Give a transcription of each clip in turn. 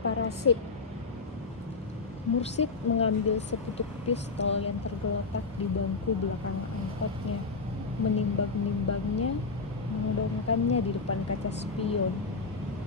Parasit. Mursid mengambil seputuk pistol yang tergeletak di bangku belakang angkotnya, menimbang-nimbangnya, menodongkannya di depan kaca spion,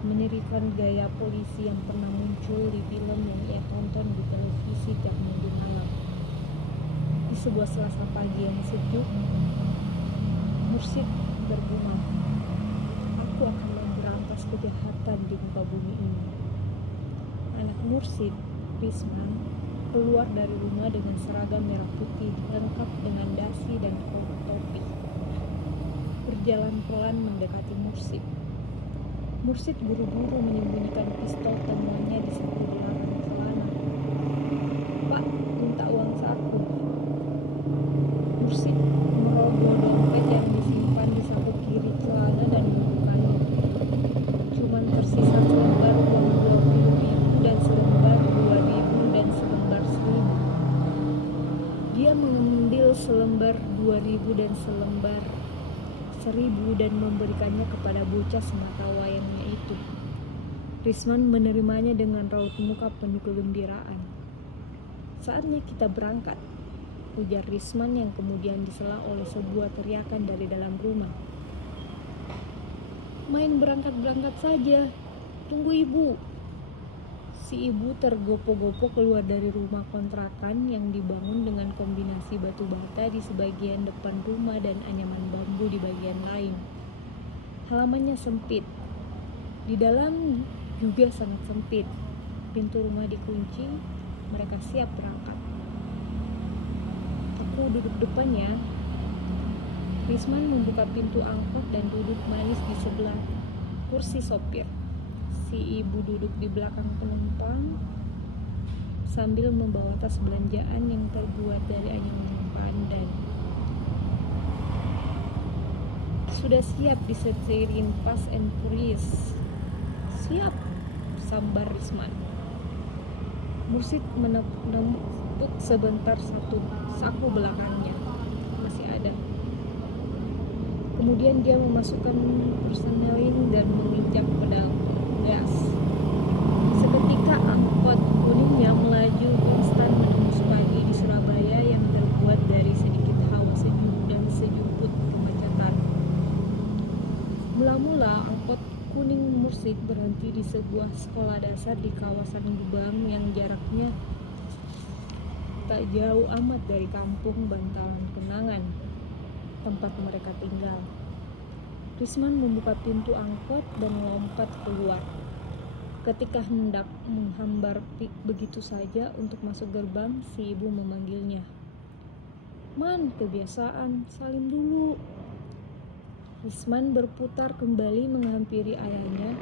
menirukan gaya polisi yang pernah muncul di film yang ia tonton di televisi tiap minggu malam. Di sebuah Selasa pagi yang sejuk, Mursid bergumam, "Aku akan memberantas kejahatan di muka bumi ini." Anak Mursid, Risman, keluar dari rumah dengan seragam merah putih lengkap dengan dasi dan topi. Berjalan pelan mendekati Mursid. Mursid buru-buru menyembunyikan pistol temuannya di saku belakang celana. "Pak, minta uang saku." Mursid merogoh dompet yang disimpan di saku kiri celana dan membukanya. Cuman tersisa selembar uang 20.000 dan selembar 2.000 dan selembar 1.000. Dia mengambil selembar 2.000 dan selembar 1.000 dan memberikannya kepada bocah semata wayangnya itu. Risman menerimanya dengan raut muka penuh kegembiraan. "Saatnya kita berangkat," ujar Risman yang kemudian disela oleh sebuah teriakan dari dalam rumah. "Main berangkat-berangkat saja, tunggu ibu." Si ibu tergopoh-gopoh keluar dari rumah kontrakan yang dibangun dengan kombinasi batu bata di sebagian depan rumah dan anyaman bambu di bagian lain. Halamannya sempit. Di dalam juga sangat sempit. Pintu rumah dikunci, mereka siap berangkat. "Aku duduk depan ya." Risman membuka pintu angkot dan duduk manis di sebelah kursi sopir. Si ibu duduk di belakang penumpang sambil membawa tas belanjaan yang terbuat dari anyaman pandan. "Sudah siap disetirin Fast and Furious?" "Siap," sambar Risman. Mursid menepuk sebentar satu saku belakangnya. Masih ada. Kemudian dia memasukkan perseneling dan menginjak pedal gas. Seketika angkot kuningnya melaju konstan menembus pagi di Surabaya yang terbuat dari sedikit hawa sejuk dan sejumput kemacetan. Mula-mula angkot kuning Mursid berhenti di sebuah sekolah dasar di kawasan Gebang yang jaraknya tak jauh amat dari kampung Bantalan Kenangan, tempat mereka tinggal. Risman membuka pintu angkot dan melompat keluar. Ketika hendak menghambar begitu saja untuk masuk gerbang, si ibu memanggilnya. "Man, kebiasaan, salim dulu." Risman berputar kembali menghampiri ayahnya.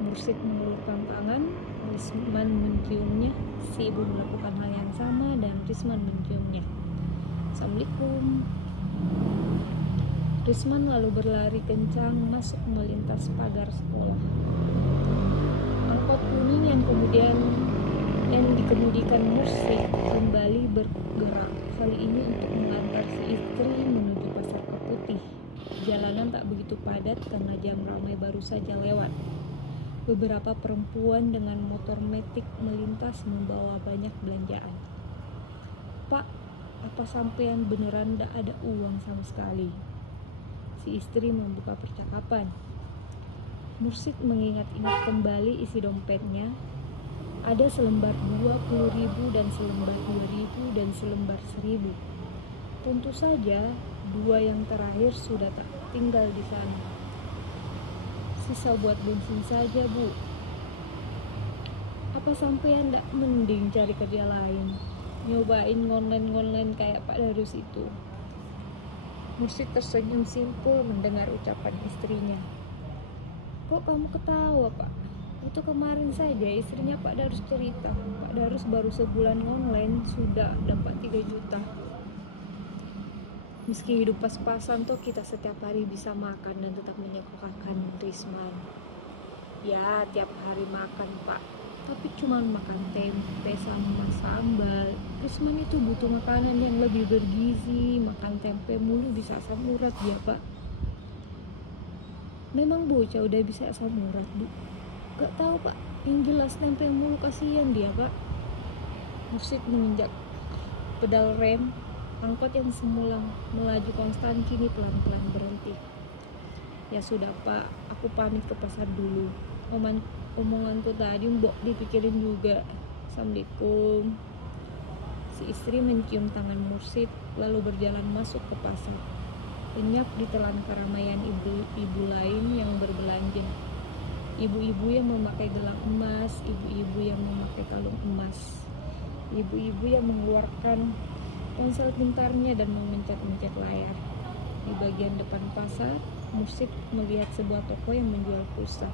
Mursid mengulurkan tangan, Risman menciumnya. Si ibu melakukan hal yang sama dan Risman menciumnya. "Assalamualaikum." Risman lalu berlari kencang masuk melintas pagar sekolah. Angkot kuning yang dikemudikan Mursid kembali bergerak, kali ini untuk mengantar si istri menuju Pasar Keputih. Jalanan tak begitu padat karena jam ramai baru saja lewat. Beberapa perempuan dengan motor metik melintas membawa banyak belanjaan. "Pak, apa sampean beneran ndak ada uang sama sekali?" Si istri membuka percakapan. Mursid mengingat-ingat kembali isi dompetnya. Ada selembar 20.000 dan selembar 2.000 dan selembar 1.000. Tentu saja dua yang terakhir sudah tak tinggal di sana. "Sisa buat bensin saja, Bu." "Apa sampean ndak mending cari kerja lain? Nyobain ngonlen-ngonlen kayak Pak Darus itu?" Mursid tersenyum simpul mendengar ucapan istrinya. "Kok kamu ketawa, Pak? Itu kemarin saja istrinya Pak Darus cerita. Pak Darus baru sebulan online sudah dapat 3 juta. Meski hidup pas-pasan tuh kita setiap hari bisa makan dan tetap menyekolahkan Risman." "Ya, tiap hari makan, Pak. Tapi cuma makan tempe sama sambal. Risman itu butuh makanan yang lebih bergizi. Makan tempe mulu bisa asam urat dia, Pak." "Memang bocah udah bisa asam urat, Bu?" Gak tahu pak, yang jelas nempel mulu, kasihan dia pak. Mursid menginjak pedal rem. Angkot yang semula melaju konstan kini pelan-pelan berhenti. Ya sudah pak, aku pamit ke pasar dulu. Omonganku tadi mbok dipikirin juga. Assalamualaikum. Si istri mencium tangan Mursid lalu berjalan masuk ke pasar. Lenyap ditelan keramaian ibu-ibu lain yang berbelanja. Ibu-ibu yang memakai gelang emas, ibu-ibu yang memakai kalung emas, ibu-ibu yang mengeluarkan ponsel pintarnya dan memencet-mencet layar. Di bagian depan pasar, Mursid melihat sebuah toko yang menjual pulsa,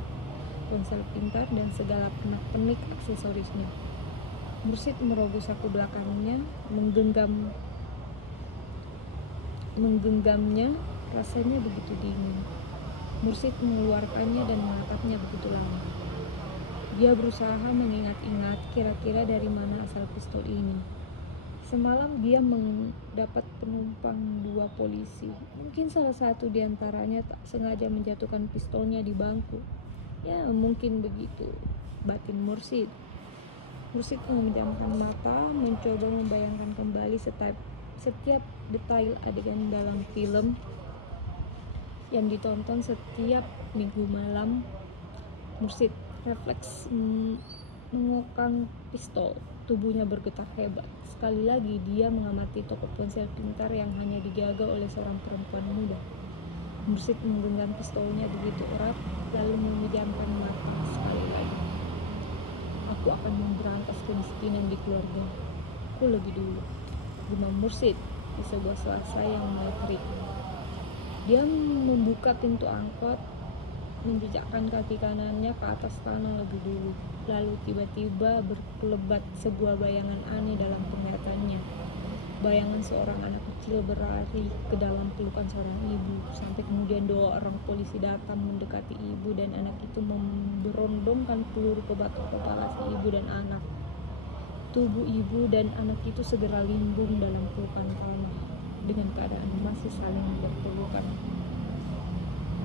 ponsel pintar, dan segala pernak-pernik aksesorisnya. Mursid merogoh saku belakangnya, menggenggamnya, rasanya begitu dingin. Mursid mengeluarkannya dan menatapnya begitu lama. Dia berusaha mengingat-ingat kira-kira dari mana asal pistol ini. Semalam dia mendapat penumpang 2 polisi. Mungkin salah satu di antaranya tak sengaja menjatuhkan pistolnya di bangku. Ya, mungkin begitu batin Mursid. Mursid memejamkan mata, mencoba membayangkan kembali setiap detail adegan dalam film yang ditonton setiap minggu malam. Mursid refleks mengokang pistol. Tubuhnya bergetar hebat. Sekali lagi dia mengamati toko ponsel pintar yang hanya dijaga oleh seorang perempuan muda. Mursid menggenggam pistolnya begitu erat, lalu memejamkan mata sekali lagi. Aku akan memberantas kemiskinan di keluarga aku lebih dulu, gumam Mursid di sebuah selasa yang mulai terik. Dia membuka pintu angkot, menjejakkan kaki kanannya ke atas tanah lebih dulu. Lalu tiba-tiba berkelebat sebuah bayangan aneh dalam penglihatannya. Bayangan seorang anak kecil berlari ke dalam pelukan seorang ibu, sampai kemudian 2 orang polisi datang mendekati ibu dan anak itu memberondongkan peluru ke batok kepala si ibu dan anak. Tubuh ibu dan anak itu segera limbung dalam pelukan tanah dengan keadaan masih saling berpelukan.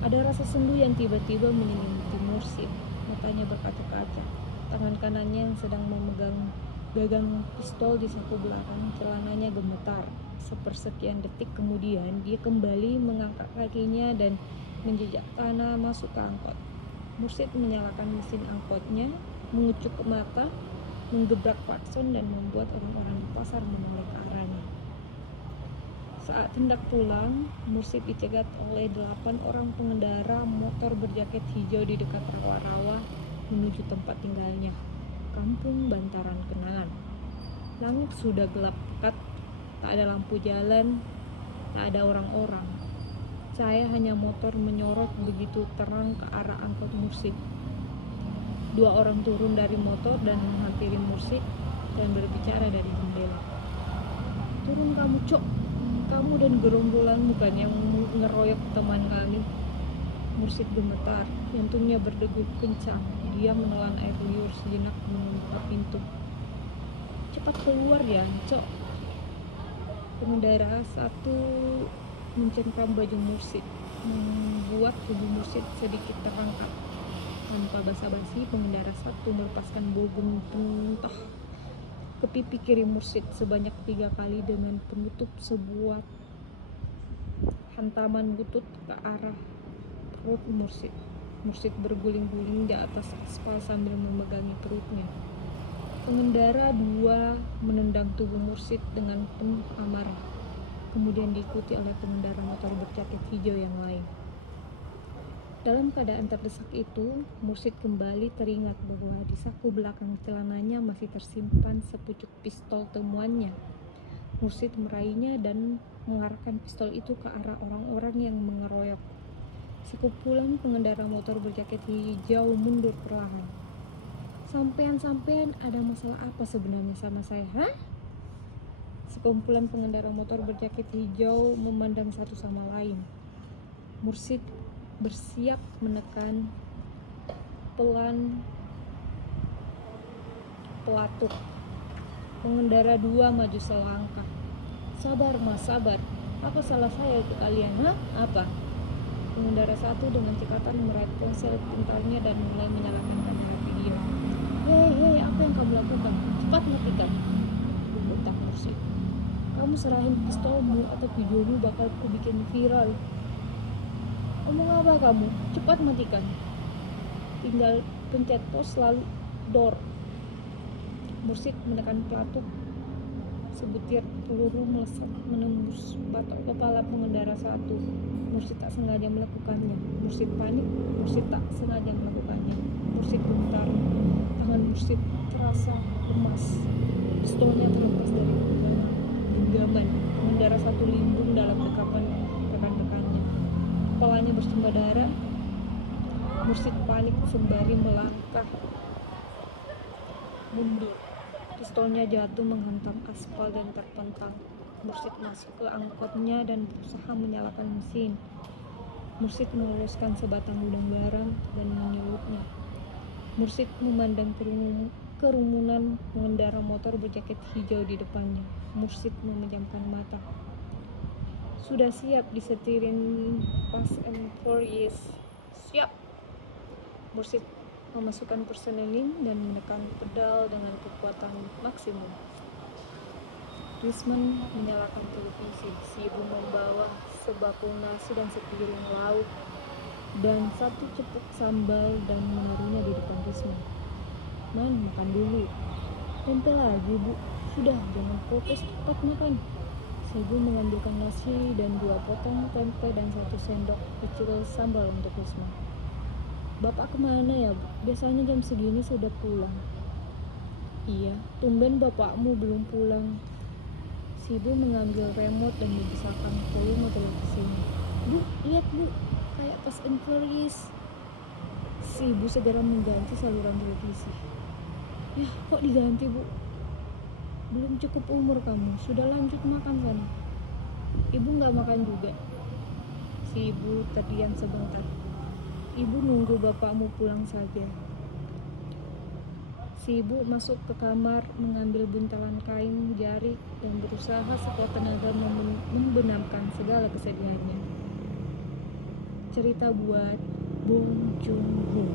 Ada rasa sendu yang tiba-tiba menyelimuti Mursid. Matanya berkaca-kaca. Tangan kanannya yang sedang memegang gagang pistol di saku belakang celananya gemetar. Sepersekian detik kemudian dia kembali mengangkat kakinya dan menjejak tanah masuk ke angkot. Mursid menyalakan mesin angkotnya, mengucuk mata, menggebrak klakson dan membuat orang-orang di pasar menoleh ke arahnya. Saat hendak pulang, Mursid dicegat oleh 8 orang pengendara motor berjaket hijau di dekat rawa-rawa menuju tempat tinggalnya, Kampung Bantaran Kenangan. Langit sudah gelap pekat, tak ada lampu jalan, tak ada orang-orang. Cahaya hanya motor menyorot begitu terang ke arah angkot Mursid. 2 orang turun dari motor dan menghampiri Mursid dan berbicara dari jendela. Turun kamu, Cok. Kamu dan gerombolanmu kan yang ngeroyok teman kami. Mursid gemetar, jantungnya berdegup kencang. Dia menelan air liur sejenak membuka pintu. Cepat keluar ya, Cok. Pengendara satu mencengkram baju Mursid, membuat tubuh Mursid sedikit terangkat. Tanpa basa-basi, pengendara satu melepaskan bogem pentah ke pipi kiri Mursid sebanyak 3 kali dengan penutup sebuah hantaman butut ke arah perut Mursid. Mursid berguling-guling di atas aspal sambil memegangi perutnya. Pengendara 2 menendang tubuh Mursid dengan penuh amarah, kemudian diikuti oleh pengendara motor berjaket hijau yang lain. Dalam keadaan terdesak itu, Mursid kembali teringat bahwa di saku belakang celananya masih tersimpan sepucuk pistol temuannya. Mursid meraihnya dan mengarahkan pistol itu ke arah orang-orang yang mengeroyok. Sekumpulan pengendara motor berjaket hijau mundur perlahan. Sampean ada masalah apa sebenarnya sama saya, hah? Sekumpulan pengendara motor berjaket hijau memandang satu sama lain. Mursid bersiap menekan pelan pelatuk. Pengendara 2 maju selangkah. Sabar mas, sabar. Apa salah saya ke kalian, hah? Apa? Pengendara 1 dengan cekatan meraih ponsel pintarnya dan mulai menyalakan kamera lakukan. Cepat matikan, bentak Mursid. Kamu serahin pistolmu atau videomu bakal ku bikin viral. Omong apa kamu? Cepat matikan. Tinggal pencet pause lalu door. Mursid menekan pelatuk. Sebutir peluru melesat menembus batok kepala pengendara satu. Mursid tak sengaja melakukannya. Mursid panik. Mursid tak sengaja melakukannya. Mursid gemetar. Tangan Mursid terasa lemas. Pistolnya terlepas dari genggaman. Pengendara satu limbung dalam dekapan rekan-rekannya. Kepalanya bersimbah darah. Mursid panik sembari melangkah mundur. Pistolnya jatuh menghantam aspal dan terpental. Mursid masuk ke angkotnya dan berusaha menyalakan mesin. Mursid meloloskan sebatang udang garam dan menyelutnya. Mursid memandang kerumunan pengendara motor berjaket hijau di depannya. Mursid memejamkan mata. Sudah siap disetirin Fast and Furious. Siap. Mursid memasukkan persneling dan menekan pedal dengan kekuatan maksimum. Risman menyalakan televisi. Si ibu membawa sebakul nasi dan sepiring lauk dan satu cepuk sambal dan menaruhnya di depan Risman. Man, makan dulu. Tempe lagi, Bu. Sudah, jangan protes, cepat makan. Si ibu mengambilkan nasi dan 2 potong tempe dan 1 sendok kecil sambal untuk Risman. Bapak kemana ya, Bu? Biasanya jam segini sudah pulang. Iya, tumben bapakmu belum pulang. Si ibu mengambil remote dan membesarkan volume televisinya. Bu, lihat Bu, kayak Fast and Furious. Si ibu segera mengganti saluran televisi. Ya, kok diganti Bu? Belum cukup umur kamu, sudah lanjut makan kan? Ibu gak makan juga. Si ibu terdiam sebentar. Ibu nunggu bapakmu pulang saja. Si ibu masuk ke kamar, mengambil buntalan kain jari dan berusaha sekuat tenaga membenamkan segala kesedihannya. Cerita buat Bong Joon-ho.